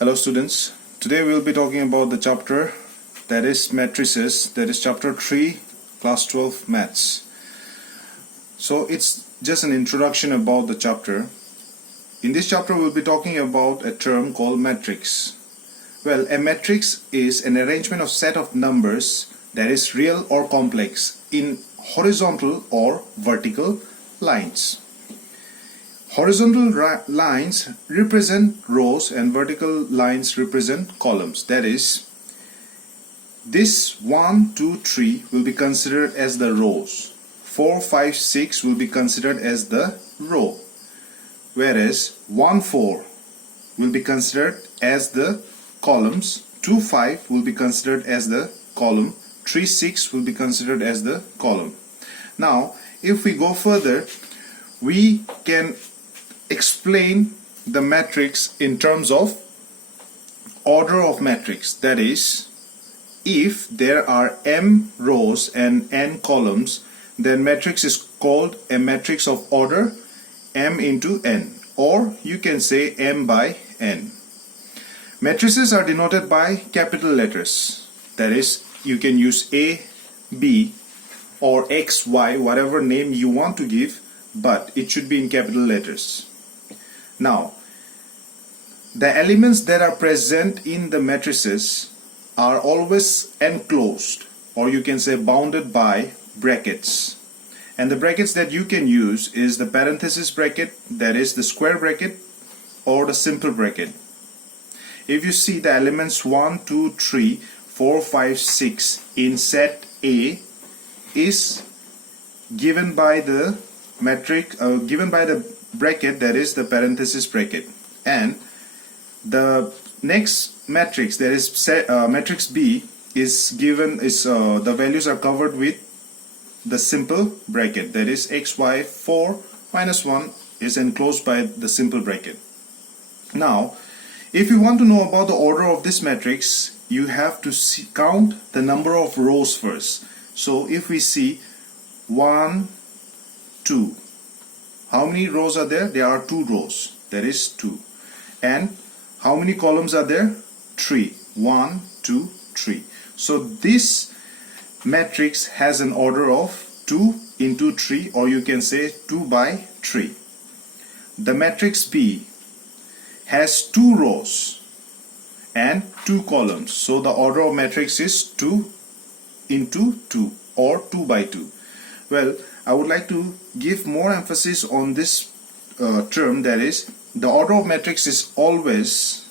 Hello students, today we will be talking about the chapter that is matrices, that is chapter 3, class 12 maths. So it's just an introduction about the chapter. In this chapter we will be talking about a term called matrix. Well, a matrix is an arrangement of set of numbers that is real or complex in horizontal or vertical lines. Horizontal lines represent rows and vertical lines represent columns. That is, this 1, 2, 3 will be considered as the rows. 4, 5, 6 will be considered as the row. Whereas 1, 4 will be considered as the columns. 2, 5 will be considered as the column. 3, 6 will be considered as the column. Now, if we go further, we can explain the matrix in terms of order of matrix. That is, if there are m rows and n columns, then matrix is called a matrix of order m into n, or you can say m by n. Matrices are denoted by capital letters. That is, you can use A, B or X, Y, whatever name you want to give, but it should be in capital letters. Now, the elements that are present in the matrices are always enclosed, or you can say bounded by brackets. And the brackets that you can use is the parenthesis bracket, that is the square bracket, or the simple bracket. If you see the elements 1, 2, 3, 4, 5, 6 in set A is given by the bracket, that is the parenthesis bracket, and the next matrix, that is matrix B, is given the values are covered with the simple bracket, that is x, y, 4, minus 1 is enclosed by the simple bracket. Now, if you want to know about the order of this matrix, you have to count the number of rows first. So if we see 1, 2, how many rows are there? There are 2 rows, that is 2. And how many columns are there? 3. 1, 2, 3. So this matrix has an order of 2 into 3, or you can say 2 by 3. The matrix B has 2 rows and 2 columns. So the order of matrix is 2 into 2, or 2 by 2. Well, I would like to give more emphasis on this term, that is, the order of matrix is always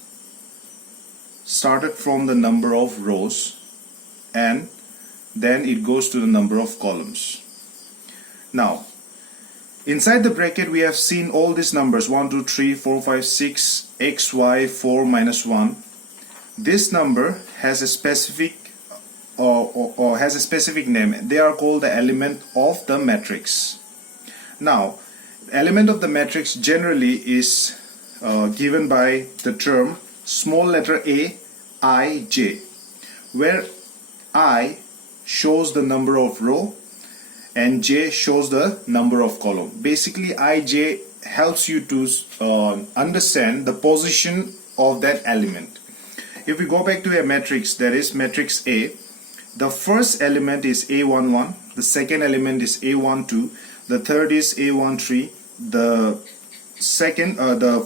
started from the number of rows and then it goes to the number of columns. Now, inside the bracket we have seen all these numbers 1, 2, 3, 4, 5, 6, x, y, 4, minus 1. This number has a specific or has a specific name. They are called the element of the matrix. Now, the element of the matrix generally is given by the term small letter a, I, j, where I shows the number of row and j shows the number of column. Basically, I, j helps you to understand the position of that element. If we go back to a matrix, that is matrix A, the first element is A11, the second element is A12, the third is A13, the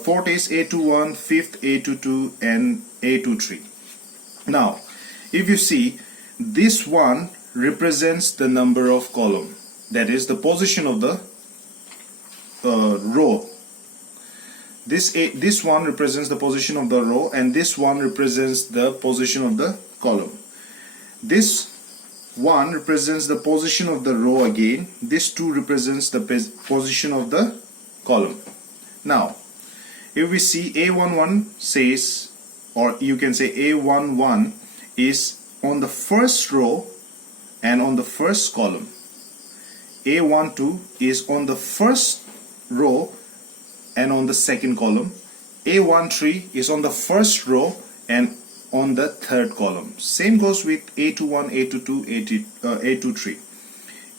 fourth is A21, fifth A22, and A23. Now, if you see, this one represents the number of column, that is the position of the row. This one represents the position of the row, and this one represents the position of the column. This one represents the position of the row again. This 2 represents the position of the column. Now, if we see A11 says, or you can say A11 is on the first row and on the first column. A12 is on the first row and on the second column. A13 is on the first row and on the third column. Same goes with A21, A22, A23.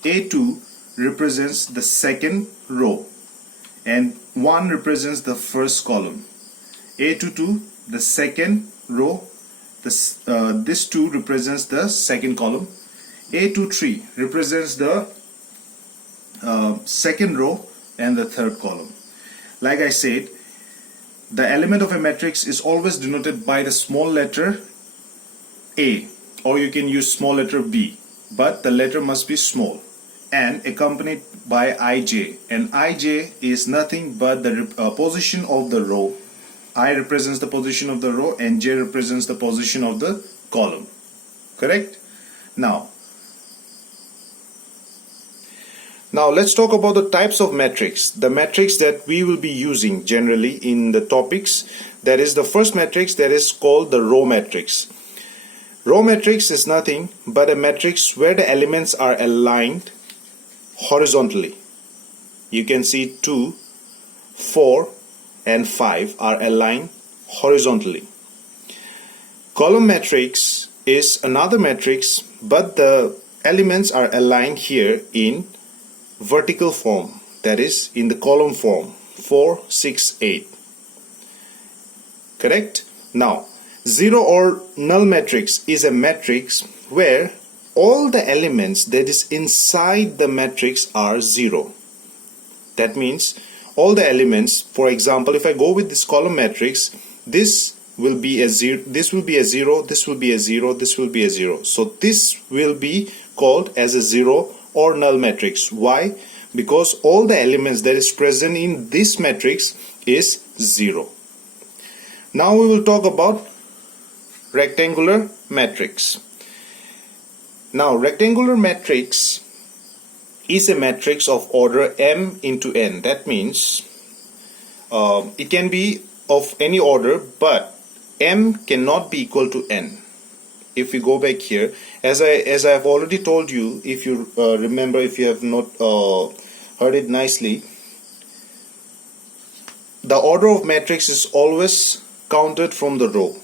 A2 represents the second row and 1 represents the first column. A22 the second row, this 2 represents the second column, A2 3 represents the second row and the third column. Like I said, the element of a matrix is always denoted by the small letter A, or you can use small letter B, but the letter must be small and accompanied by ij, and ij is nothing but the position of the row. I represents the position of the row and j represents the position of the column. Correct? Now let's talk about the types of matrix. The matrix that we will be using generally in the topics. That is the first matrix, that is called the row matrix. Row matrix is nothing but a matrix where the elements are aligned horizontally. You can see 2, 4 and 5 are aligned horizontally. Column matrix is another matrix, but the elements are aligned here in vertical form, that is in the column form, 4, 6, 8. Correct? Now, zero or null matrix is a matrix where all the elements that is inside the matrix are 0. That means all the elements, for example, if I go with this column matrix, this will be a 0, this will be a 0, this will be a 0, this will be a 0. So this will be called as a zero or null matrix. Why? Because all the elements that is present in this matrix is 0. Now we will talk about rectangular matrix. Now rectangular matrix is a matrix of order m into n. That means it can be of any order, but m cannot be equal to n. If we go back here, as I have already told you, if you remember, if you have not heard it nicely, the order of matrix is always counted from the row.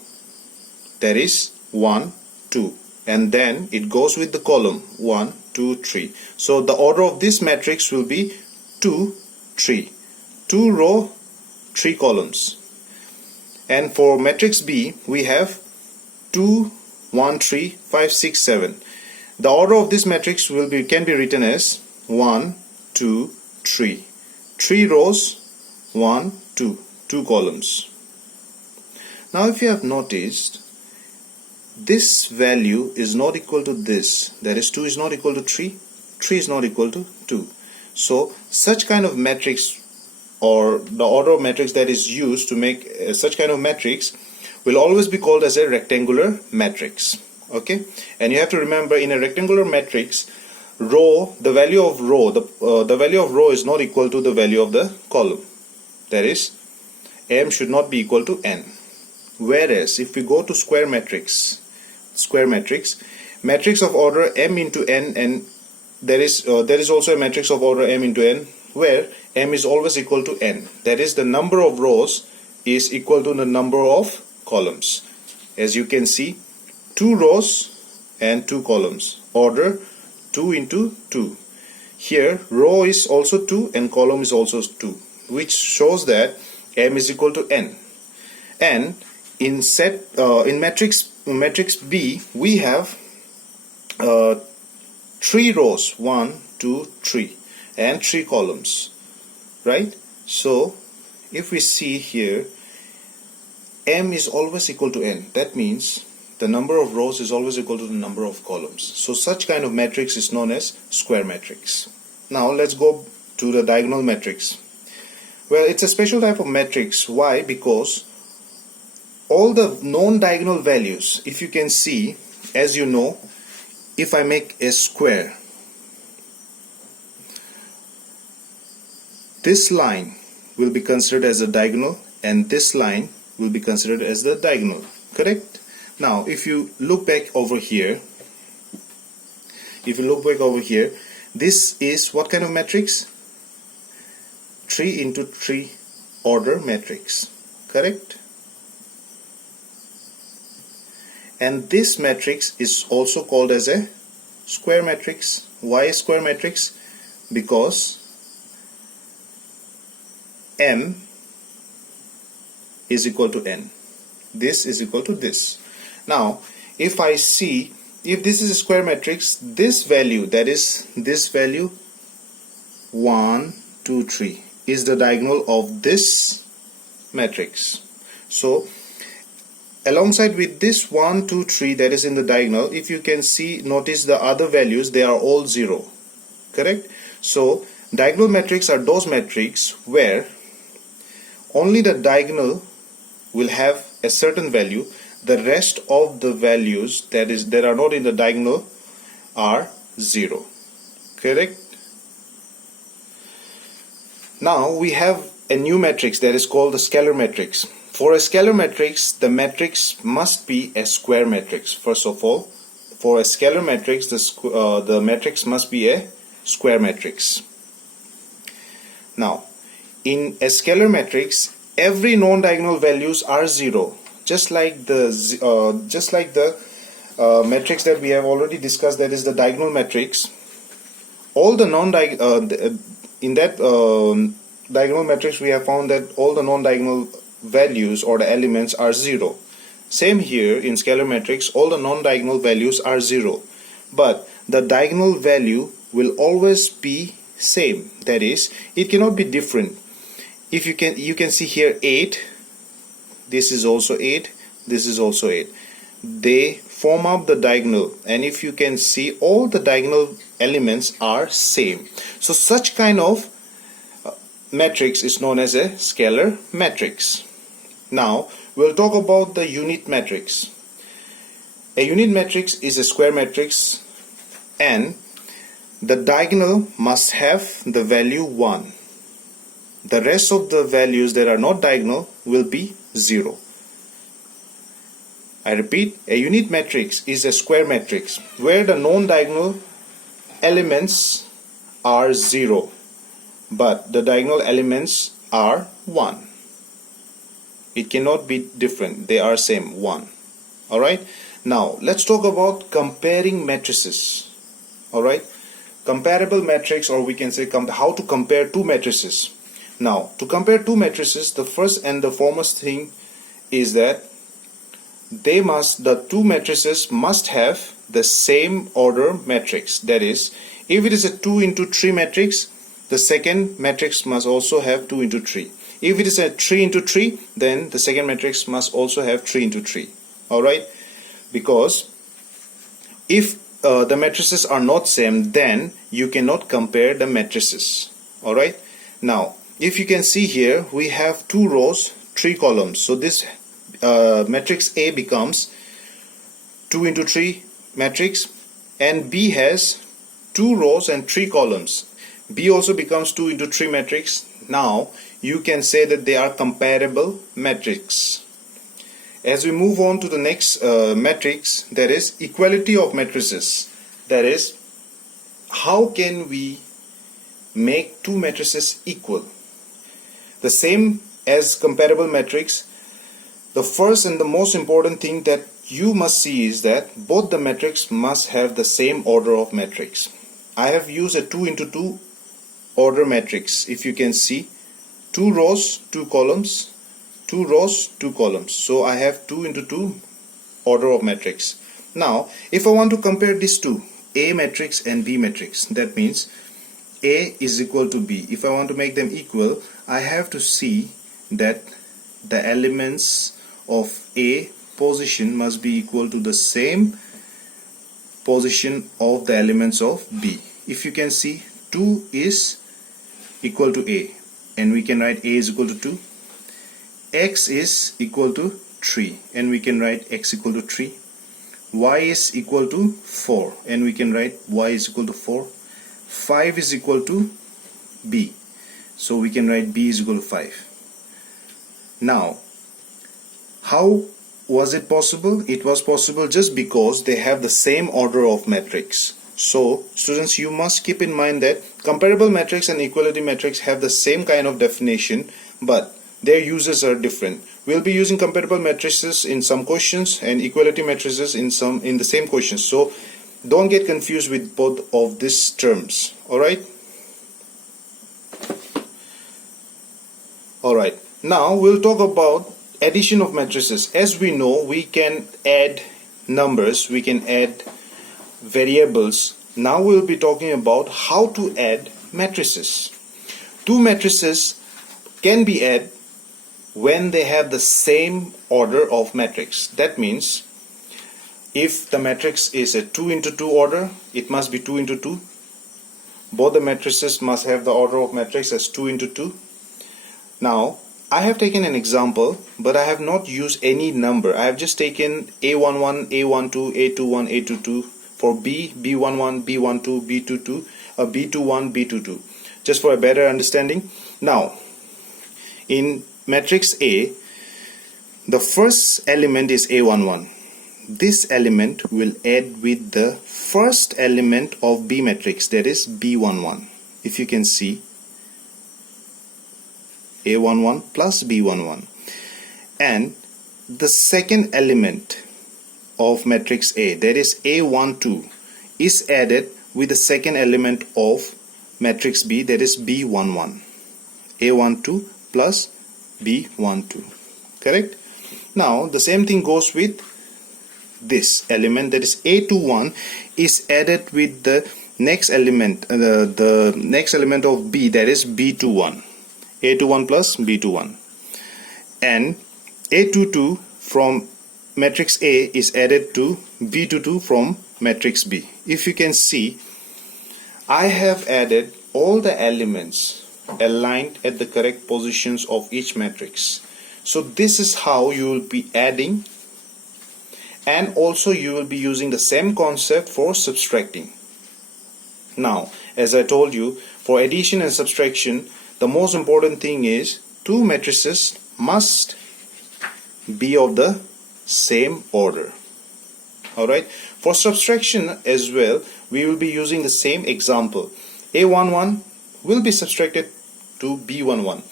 That is 1, 2, and then it goes with the column 1, 2, 3. So the order of this matrix will be 2, 3. 2 row, 3 columns. And for matrix B, we have 2, 1, 3, 5, 6, 7. The order of this matrix can be written as 1, 2, 3. 3 rows, 1, 2. 2 columns. Now if you have noticed, this value is not equal to this. That is 2 is not equal to 3. 3 is not equal to 2. So such kind of matrix, or the order of matrix that is used to make such kind of matrix, will always be called as a rectangular matrix. Okay, and you have to remember, in a rectangular matrix, row, the value of row, the value of row is not equal to the value of the column. That is, m should not be equal to n. Whereas if we go to square matrix of order m into n, and there is also a matrix of order m into n where m is always equal to n. That is, the number of rows is equal to the number of columns. As you can see, 2 rows and 2 columns, order 2 into 2. Here row is also 2 and column is also 2, which shows that m is equal to n. And in matrix B, we have 3 rows, 1, 2, 3, and 3 columns, right? So if we see here, m is always equal to n. That means the number of rows is always equal to the number of columns. So such kind of matrix is known as square matrix. Now let's go to the diagonal matrix. Well, it's a special type of matrix. Why? Because all the non-diagonal values, if you can see, as you know, if I make a square, this line will be considered as a diagonal and this line will be considered as the diagonal. Correct? Now if you look back over here, this is what kind of matrix? 3 into 3 order matrix. Correct? And this matrix is also called as a square matrix. Why a square matrix? Because m is equal to n. this is equal to this. Now if I see, if this is a square matrix, this value, that is this value 1 2 3 is the diagonal of this matrix. So alongside with this 1 2 3 that is in the diagonal, if you can see, notice the other values, they are all 0, correct? So diagonal matrix are those matrices where only the diagonal will have a certain value, the rest of the values that are not in the diagonal are 0, correct? Now we have a new matrix that is called the scalar matrix. For a scalar matrix, the matrix must be a square matrix. First of all, for a scalar matrix, the matrix must be a square matrix. Now, in a scalar matrix, every non-diagonal values are 0. Just like the matrix that we have already discussed, that is the diagonal matrix. All the in that diagonal matrix, we have found that all the non-diagonal values or the elements are 0. Same here in scalar matrix, all the non-diagonal values are 0, but the diagonal value will always be same. That is, it cannot be different. If you can see here 8, this is also 8, this is also 8. They form up the diagonal, and if you can see, all the diagonal elements are same. So such kind of matrix is known as a scalar matrix. Now we'll talk about the unit matrix. A unit matrix is a square matrix and the diagonal must have the value 1. The rest of the values that are not diagonal will be 0. I repeat, a unit matrix is a square matrix where the non-diagonal elements are 0, but the diagonal elements are 1. It cannot be different. They are same, 1. Alright. Now let's talk about comparing matrices. Alright. Comparable matrix, or we can say how to compare two matrices. Now to compare two matrices, the first and the foremost thing is that the two matrices must have the same order matrix. That is, if it is a 2 into 3 matrix, the second matrix must also have 2 into 3. If it is a 3 into 3, then the second matrix must also have 3 into 3. Alright? Because if the matrices are not same, then you cannot compare the matrices. Alright? Now, if you can see here, we have 2 rows, 3 columns. So this matrix A becomes 2 into 3 matrix, and B has 2 rows and 3 columns. B also becomes 2 into 3 matrix. Now you can say that they are comparable matrix. As we move on to the next matrix, there is equality of matrices. That is, how can we make two matrices equal? The same as comparable matrix, the first and the most important thing that you must see is that both the matrix must have the same order of matrix. I have used a 2 into 2 order matrix. If you can see, 2 rows, 2 columns, 2 rows, 2 columns. So I have 2 into 2 order of matrix. Now if I want to compare these two, A matrix and B matrix, that means A is equal to B. If I want to make them equal, I have to see that the elements of A position must be equal to the same position of the elements of B. If you can see, 2 is equal to A, and we can write A is equal to 2. X is equal to 3, and we can write X equal to 3. Y is equal to 4, and we can write Y is equal to 4. 5 is equal to B, so we can write B is equal to 5. Now, how was it possible? It was possible just because they have the same order of matrix. So students, you must keep in mind that comparable matrix and equality matrix have the same kind of definition, but their uses are different. We'll be using comparable matrices in some questions and equality matrices in the same questions. So don't get confused with both of these terms. Alright? Alright. Now we'll talk about addition of matrices. As we know, we can add numbers, we can add variables. Now we will be talking about how to add matrices. Two matrices can be added when they have the same order of matrix. That means if the matrix is a 2 into 2 order, it must be 2 into 2. Both the matrices must have the order of matrix as 2 into 2. Now I have taken an example, but I have not used any number. I have just taken A11, A12, A21, A22 for B, B11, B12, B22, B21, B22, just for a better understanding. Now, in matrix A, the first element is A11. This element will add with the first element of B matrix, that is B11. If you can see, A11 plus B11, and the second element of matrix A, that is A12, is added with the second element of matrix B, that is B11. A12 plus B12, correct? Now the same thing goes with this element, that is A21 is added with the next element, the next element of B, that is B21. A21 plus B21, and A22 from matrix A is added to B22 from matrix B. If you can see, I have added all the elements aligned at the correct positions of each matrix. So this is how you will be adding, and also you will be using the same concept for subtracting. Now, as I told you, for addition and subtraction, the most important thing is two matrices must be of the same order. Alright, for subtraction as well, we will be using the same example. A11 will be subtracted to B11.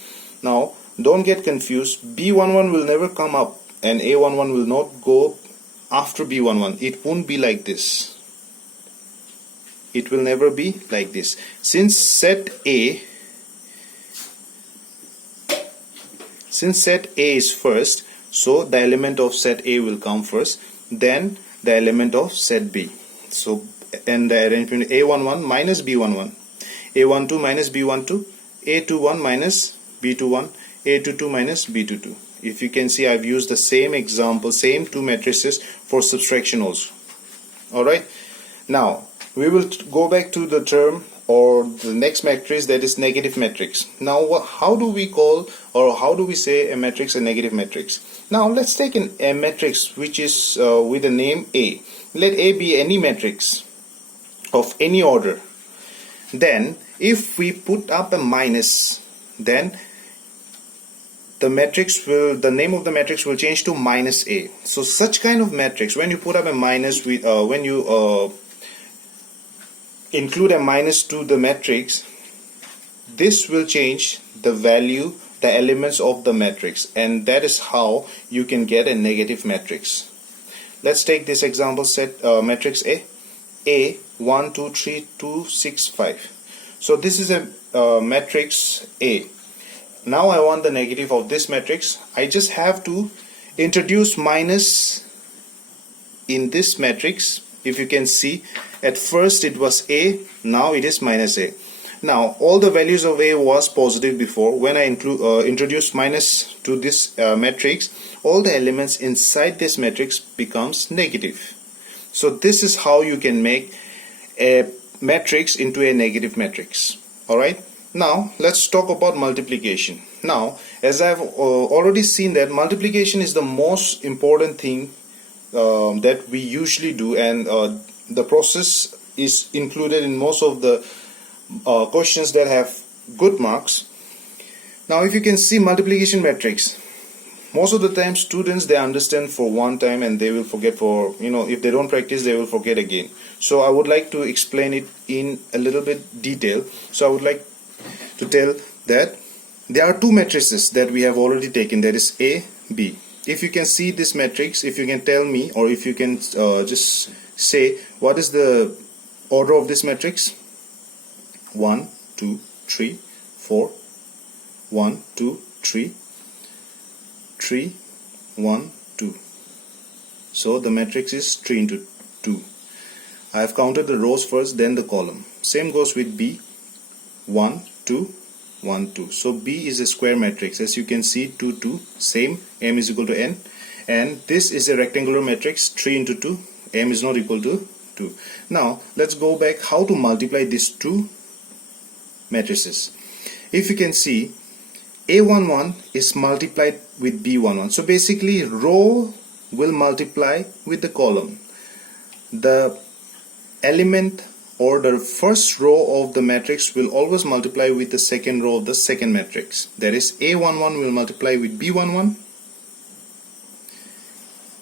Now, don't get confused. B11 will never come up and A11 will not go after B11. It won't be like this. It will never be like this. Since set A is first, so the element of set A will come first, then the element of set B. So, and the arrangement A11 minus B11, A12 minus B12, A21 minus B21, A22 minus B22. If you can see, I've used the same example, same two matrices for subtraction also. Alright, now we will go back to the term or the next matrix, that is negative matrix. Now how do we call, or how do we say a matrix a negative matrix? Now let's take a matrix which is with the name A. Let A be any matrix of any order. Then if we put up a minus, then the name of the matrix will change to minus A. So such kind of matrix, when you put up a minus with when you include a minus to the matrix, this will change the value, the elements of the matrix, and that is how you can get a negative matrix. Let's take this example set, matrix A 1 2 3 2 6 5. So this is a matrix A. Now I want the negative of this matrix. I just have to introduce minus in this matrix. If you can see, at first it was A, now it is minus A. Now all the values of A was positive before. When I introduce minus to this matrix, all the elements inside this matrix becomes negative. So this is how you can make a matrix into a negative matrix. Alright, now let's talk about multiplication. Now, as I've already seen, that multiplication is the most important thing that we usually do, and the process is included in most of the questions that have good marks. Now if you can see, multiplication matrix, most of the time students, they understand for one time and they will forget for, if they don't practice, they will forget again. So I would like to explain it in a little bit detail. So I would like to tell that there are two matrices that we have already taken, that is A, B. If you can see this matrix, if you can tell me, or if you can just say what is the order of this matrix. 1 2 3 4, 1 2 3 3 1, 2. So the matrix is 3 into 2. I have counted the rows first, then the column. Same goes with B. 1, 2, 1, 2. So B is a square matrix. As you can see, 2, 2, same, m is equal to n. And this is a rectangular matrix, 3 into 2, m is not equal to 2. Now let's go back how to multiply these two matrices. If you can see, A11 is multiplied with B11. So basically row will multiply with the column. The element or the first row of the matrix will always multiply with the second row of the second matrix. That is, A11 will multiply with B11,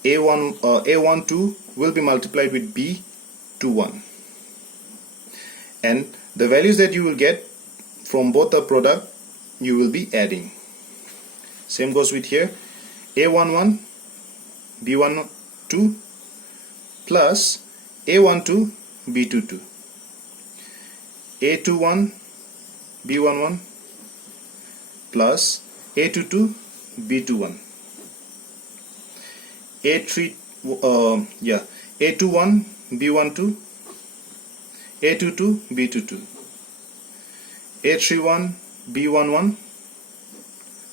A12 will be multiplied with B21, and the values that you will get from both the product you will be adding. Same goes with here, A11 B12 plus A12 B22, A21 B11 plus A22 B21, A21 B12, A22 B22, A31 B11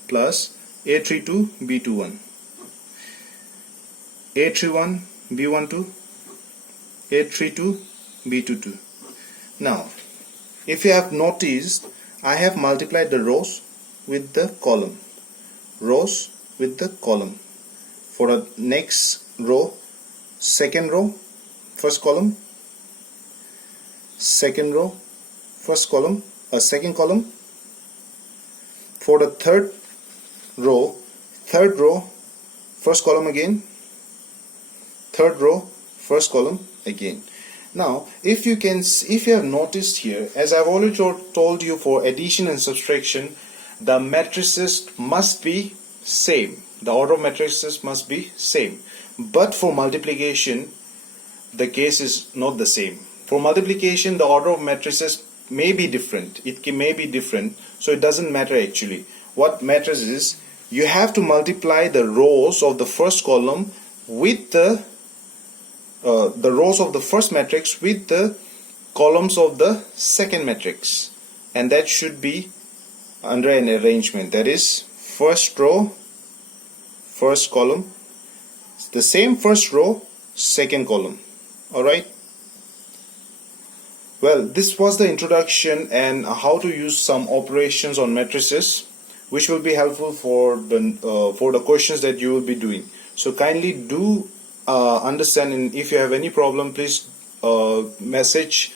plus A32 B21, A31 B12, A32 B22. Now if you have noticed, I have multiplied the rows with the column, rows with the column. For the next row, second row, first column, second row, first column, second column. For the third row, first column again, third row, first column again. Now if you have noticed here, as I've already told you, for addition and subtraction the matrices must be same, the order of matrices must be same, but for multiplication the case is not the same. For multiplication the order of matrices may be different, so it doesn't matter actually. What matters is you have to multiply the rows of the first column with the rows of the first matrix with the columns of the second matrix, and that should be under an arrangement, that is first row, first column, the same first row, second column. Alright, well, this was the introduction and how to use some operations on matrices, which will be helpful for the questions that you will be doing. So kindly do understand, and if you have any problem, please message